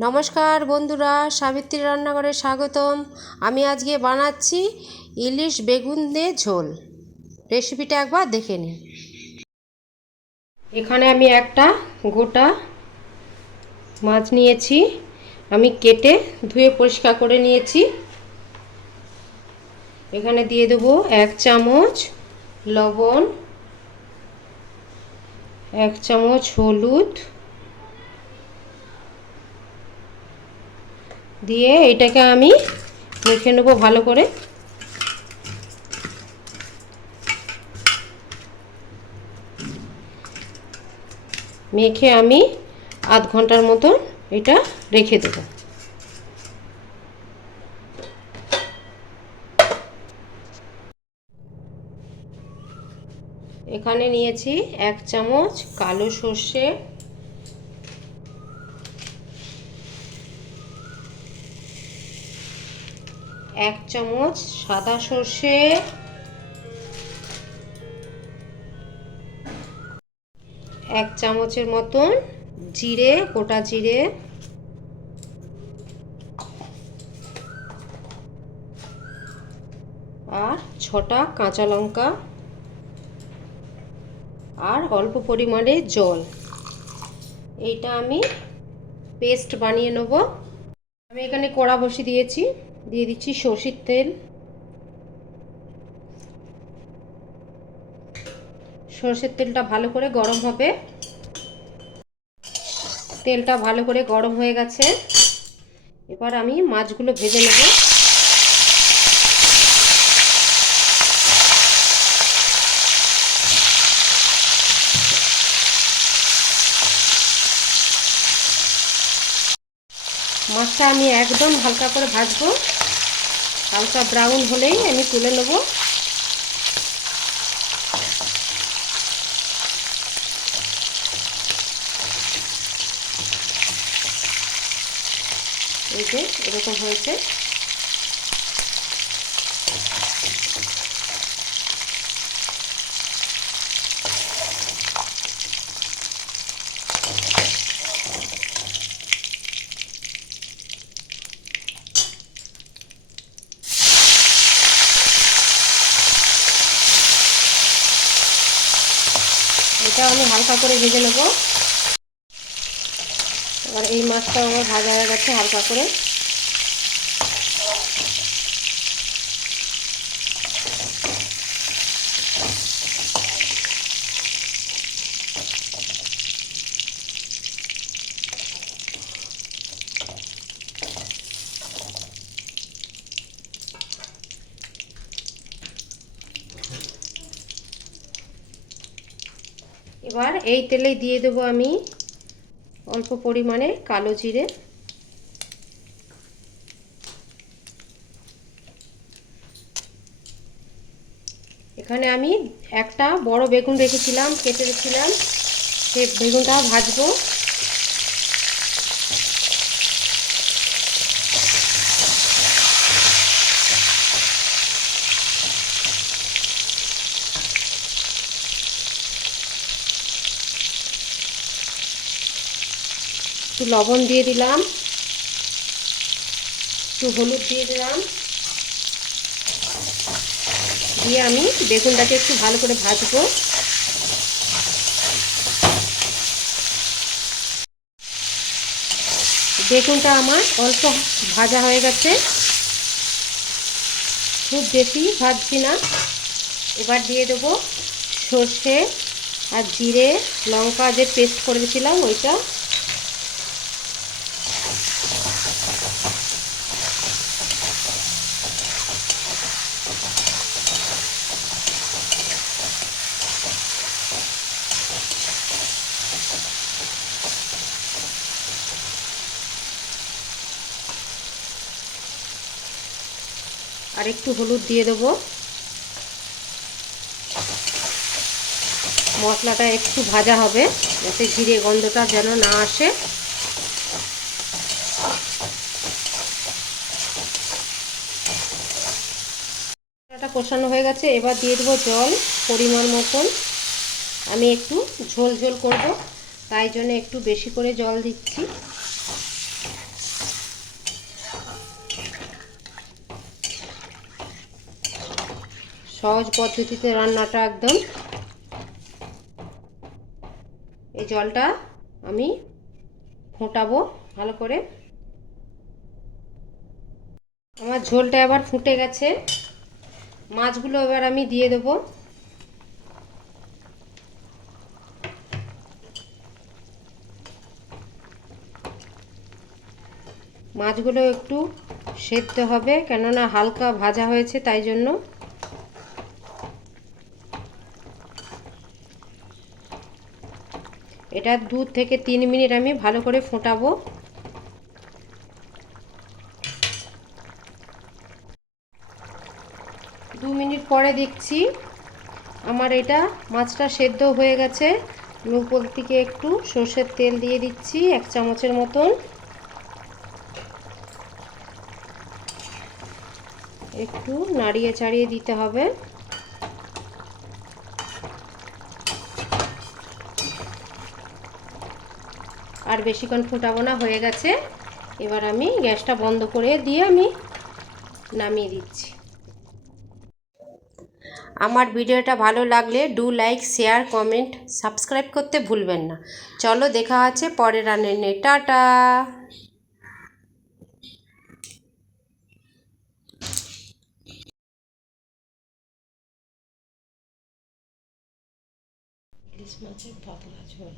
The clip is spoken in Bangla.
নমস্কার বন্ধুরা, সাবিত্রী রান্নাঘরে স্বাগতম। আমি আজকে বানাচ্ছি ইলিশ বেগুন দিয়ে ঝোল। রেসিপিটা একবার দেখে নিন। এখানে আমি একটা গোটা মাছ নিয়েছি, আমি কেটে ধুয়ে পরিষ্কার করে নিয়েছি। এখানে দিয়ে দেবো 1 চামচ লবণ, 1 চামচ হলুদ দিয়ে এটাকে আমি মেখে নেব ভালো করে। মেখে আমি আধ ঘন্টার মতো এটা রেখে দেব। এখানে নিয়েছি 1 চামচ কালো সর্ষে, 1 চামচ সাদা সর্ষে, 1 চামচের মতন জিরে, গোটা জিরে, আর 6টা কাঁচা লঙ্কা, আর অল্প পরিমাণে জল। এইটা আমি পেস্ট বানিয়ে নেব। আমি এখানে কড়া বসিয়ে দিয়েছি, দিয়ে দিচ্ছি সরষের তেল। সরষের তেলটা ভালো করে গরম হবে। তেলটা ভালো করে গরম হয়ে গেছে, এবার আমি মাছগুলো ভেজে নেব। মাছটা আমি একদম হালকা করে ভাজবো, হালকা ব্রাউন হলেই আমি তুলে নেব। এই যে এরকম হয়েছে। এটা আমি হালকা করে ভেজে নেব। এবার এই মাছটা আমার ভাজা হয়ে গেছে হালকা করে। এবার এই তেলে দিয়ে দেবো আমি অল্প পরিমাণে কালো জিরে, এখানে আমি একটা বড় বেগুন রেখেছিলাম, কেটে রেখেছিলাম, সেই বেগুনটা ভাজবো। একটু লবণ দিয়ে দিলাম, একটু হলুদ দিয়ে দিলাম, দিয়ে আমি বেগুনটাকে একটু ভালো করে ভাজবো। বেগুনটা আমার অল্প ভাজা হয়ে গেছে, খুব বেশি ভাজছি না। এবার দিয়ে দেবো সর্ষে আর জিরে লঙ্কা যে পেস্ট করেছিলাম ওইটা। আর একটু হলুদ দিয়ে দেবো। মশলাটা একটু ভাজা হবে যাতে জিরে গন্ধটা যেন না আসে। মশলাটা কষানো হয়ে গেছে, এবার দিয়ে দেবো জল পরিমাণ মতন। আমি একটু ঝোল ঝোল করব, তাই জন্য একটু বেশি করে জল দিচ্ছি। সহজ পদ্ধতিতে রান্নাটা একদম। এই জলটা আমি ফোটাবো ভালো করে। আমার ঝোলটা এবার ফুটে গেছে, মাছগুলো এবার আমি দিয়ে দেবো। মাছগুলো একটু সেদ্ধ হবে, কেননা হালকা ভাজা হয়েছে তাই জন্য। এটা 2 থেকে 3 মিনিট আমি ভালো করে ফোটাবো। 2 মিনিট পরে দেখছি আমার এটা মাছটা সেদ্ধ হয়ে গেছে। আমি উপর থেকে একটু সর্ষের তেল দিয়ে দিচ্ছি 1 চামচের মতন। একটু নাড়িয়ে চাড়িয়ে দিতে হবে। আর বেশিক্ষণ ফোটাবো না, হয়ে গেছে। এবার আমি গ্যাসটা বন্ধ করে দিয়ে আমি নামিয়ে দিচ্ছি। আমার ভিডিওটা ভালো লাগলে do like, share, comment, subscribe করতে ভুলবেন না। চলো দেখা আছে পরের রান্নায়। টাটা। ইলিশ মাছের পাতলা ঝোল।